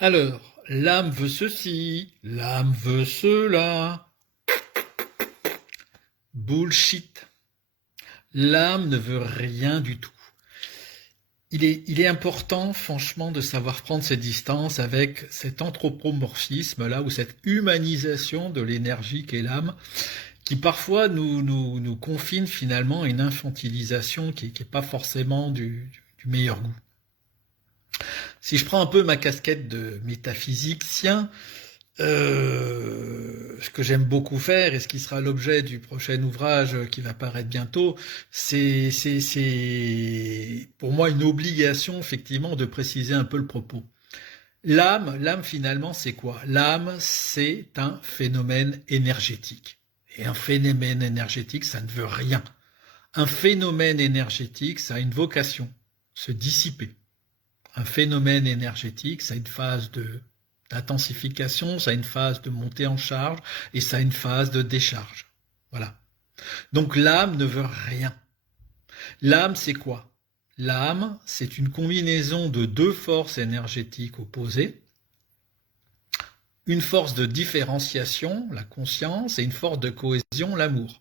Alors, l'âme veut ceci, l'âme veut cela. Bullshit. L'âme ne veut rien du tout. Il est important, franchement, de savoir prendre ses distances avec cet anthropomorphisme-là, ou cette humanisation de l'énergie qu'est l'âme, qui parfois nous confine finalement à une infantilisation qui n'est pas forcément du meilleur goût. Si je prends un peu ma casquette de métaphysicien, ce que j'aime beaucoup faire et ce qui sera l'objet du prochain ouvrage qui va paraître bientôt, c'est pour moi une obligation effectivement de préciser un peu le propos. L'âme finalement c'est quoi? L'âme c'est un phénomène énergétique. Et un phénomène énergétique ça ne veut rien. Un phénomène énergétique ça a une vocation, se dissiper. Un phénomène énergétique ça a une phase d'intensification, ça a une phase de montée en charge et ça a une phase de décharge. Voilà. Donc l'âme ne veut rien. L'âme, c'est quoi? L'âme, c'est une combinaison de deux forces énergétiques opposées. Une force de différenciation, la conscience, et une force de cohésion, l'amour.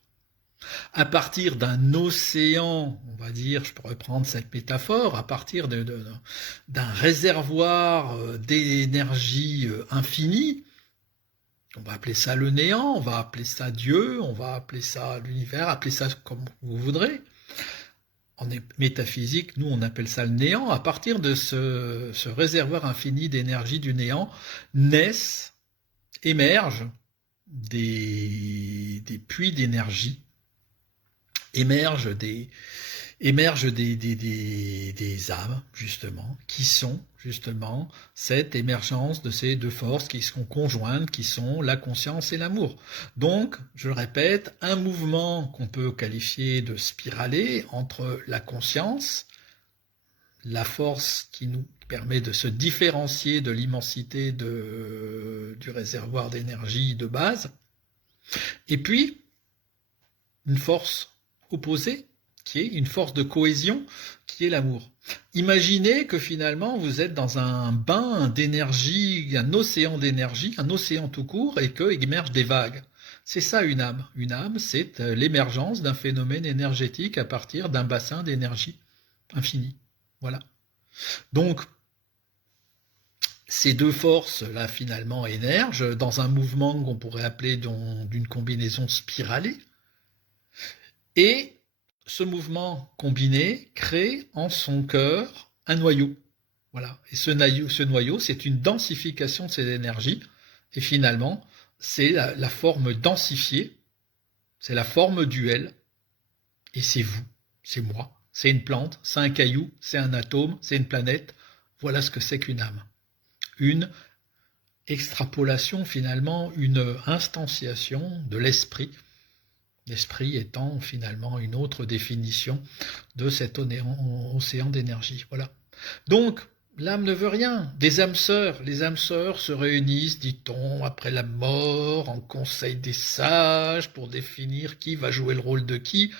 À partir d'un océan, on va dire, je pourrais prendre cette métaphore, à partir d'un réservoir d'énergie infinie, on va appeler ça le néant, on va appeler ça Dieu, on va appeler ça l'univers, appeler ça comme vous voudrez. En métaphysique, nous on appelle ça le néant. À partir de ce réservoir infini d'énergie du néant, émergent des puits d'énergie, émergent des âmes, justement, qui sont, justement, cette émergence de ces deux forces qui sont conjointes, qui sont la conscience et l'amour. Donc, je le répète, un mouvement qu'on peut qualifier de spiralé entre la conscience, la force qui nous permet de se différencier de l'immensité du réservoir d'énergie de base, et puis une force opposée, qui est une force de cohésion, qui est l'amour. Imaginez que finalement vous êtes dans un bain d'énergie, un océan d'énergie, un océan tout court, et qu'émergent des vagues. C'est ça une âme. Une âme, c'est l'émergence d'un phénomène énergétique à partir d'un bassin d'énergie infini. Voilà. Donc, ces deux forces-là, finalement, émergent dans un mouvement qu'on pourrait appeler d'une combinaison spiralée. Et ce mouvement combiné crée en son cœur un noyau. Voilà. Et ce noyau, c'est une densification de ces énergies. Et finalement, c'est la forme densifiée, c'est la forme duel. Et c'est vous, c'est moi, c'est une plante, c'est un caillou, c'est un atome, c'est une planète. Voilà ce que c'est qu'une âme. Une extrapolation, finalement, une instantiation de l'esprit. L'esprit étant finalement une autre définition de cet océan d'énergie. Voilà. Donc, l'âme ne veut rien. Des âmes sœurs. Les âmes sœurs se réunissent, dit-on, après la mort, en conseil des sages, pour définir qui va jouer le rôle de qui.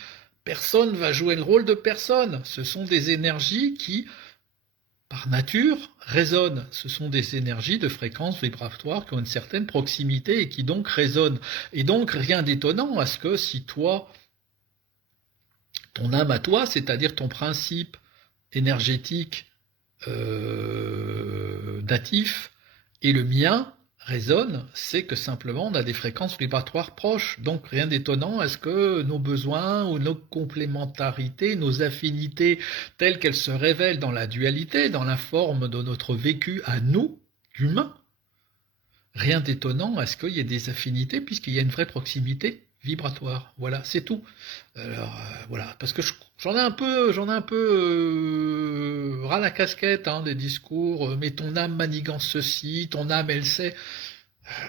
Personne va jouer le rôle de personne. Ce sont des énergies qui, par nature, résonnent. Ce sont des énergies de fréquence vibratoire qui ont une certaine proximité et qui donc résonnent. Et donc, rien d'étonnant à ce que si toi, ton âme à toi, c'est-à-dire ton principe énergétique natif, et le mien résonne, c'est que simplement on a des fréquences vibratoires proches. Donc rien d'étonnant à ce que nos besoins ou nos complémentarités, nos affinités telles qu'elles se révèlent dans la dualité, dans la forme de notre vécu à nous, humains, rien d'étonnant à ce qu'il y ait des affinités puisqu'il y a une vraie proximité vibratoire. Voilà, c'est tout. Alors, voilà, parce que j'en ai un peu ras la casquette des discours. Mais ton âme manigance ceci, ton âme elle sait.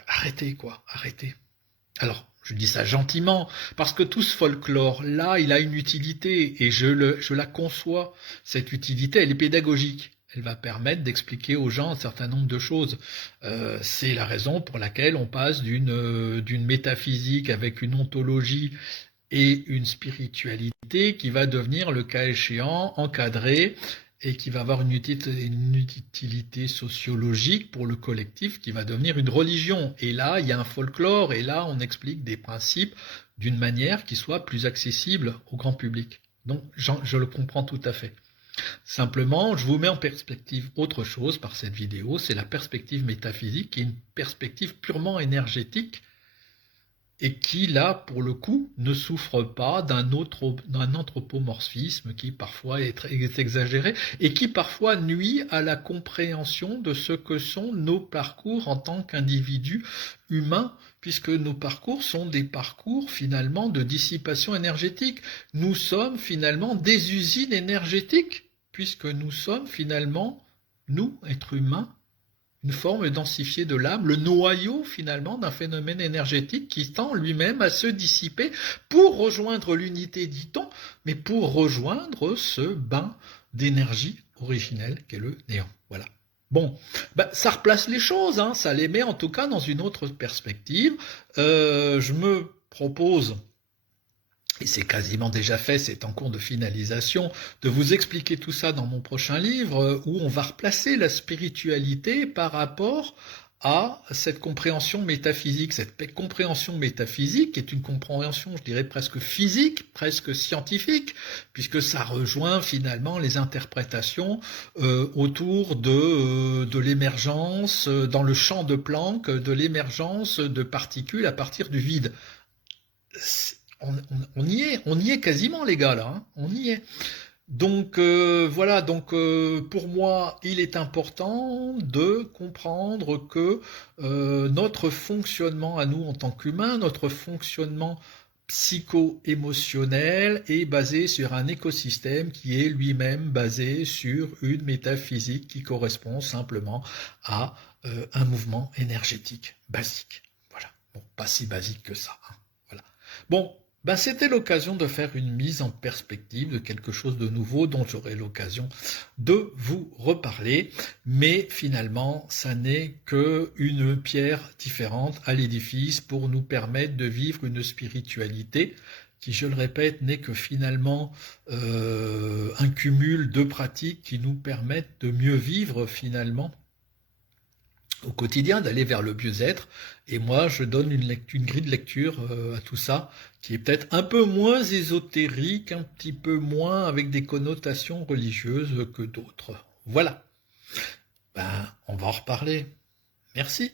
Arrêtez quoi, arrêtez. Alors, je dis ça gentiment parce que tout ce folklore là, il a une utilité et je la conçois. Cette utilité, elle est pédagogique. Elle va permettre d'expliquer aux gens un certain nombre de choses. C'est la raison pour laquelle on passe d'une métaphysique avec une ontologie et une spiritualité qui va devenir, le cas échéant, encadrée et qui va avoir une utilité sociologique pour le collectif qui va devenir une religion. Et là, il y a un folklore, et là, on explique des principes d'une manière qui soit plus accessible au grand public. Donc, je le comprends tout à fait. Simplement, je vous mets en perspective autre chose par cette vidéo, c'est la perspective métaphysique, qui est une perspective purement énergétique, et qui, là, pour le coup, ne souffre pas d'un anthropomorphisme qui parfois est exagéré et qui parfois nuit à la compréhension de ce que sont nos parcours en tant qu'individus humains, puisque nos parcours sont des parcours finalement de dissipation énergétique. Nous sommes finalement des usines énergétiques, puisque nous sommes finalement, nous, êtres humains, une forme densifiée de l'âme, le noyau finalement d'un phénomène énergétique qui tend lui-même à se dissiper pour rejoindre l'unité, dit-on, mais pour rejoindre ce bain d'énergie originelle qu'est le néant. Voilà. Bon, ça replace les choses, hein, ça les met en tout cas dans une autre perspective. Je me propose, et c'est quasiment déjà fait, c'est en cours de finalisation, de vous expliquer tout ça dans mon prochain livre, où on va replacer la spiritualité par rapport à cette compréhension métaphysique. Cette compréhension métaphysique est une compréhension, je dirais, presque physique, presque scientifique, puisque ça rejoint finalement les interprétations autour de l'émergence, dans le champ de Planck, de l'émergence de particules à partir du vide. On y est quasiment les gars là, hein, on y est. Donc voilà, donc pour moi, il est important de comprendre que notre fonctionnement à nous en tant qu'humains, notre fonctionnement psycho-émotionnel est basé sur un écosystème qui est lui-même basé sur une métaphysique qui correspond simplement à un mouvement énergétique basique. Voilà, bon, pas si basique que ça. Hein. Voilà. Bon. C'était l'occasion de faire une mise en perspective de quelque chose de nouveau dont j'aurai l'occasion de vous reparler, mais finalement, ça n'est qu'une pierre différente à l'édifice pour nous permettre de vivre une spiritualité qui, je le répète, n'est que finalement un cumul de pratiques qui nous permettent de mieux vivre finalement au quotidien, d'aller vers le mieux-être. Et moi, je donne une grille de lecture à tout ça, qui est peut-être un peu moins ésotérique, un petit peu moins avec des connotations religieuses que d'autres. Voilà. On va en reparler. Merci.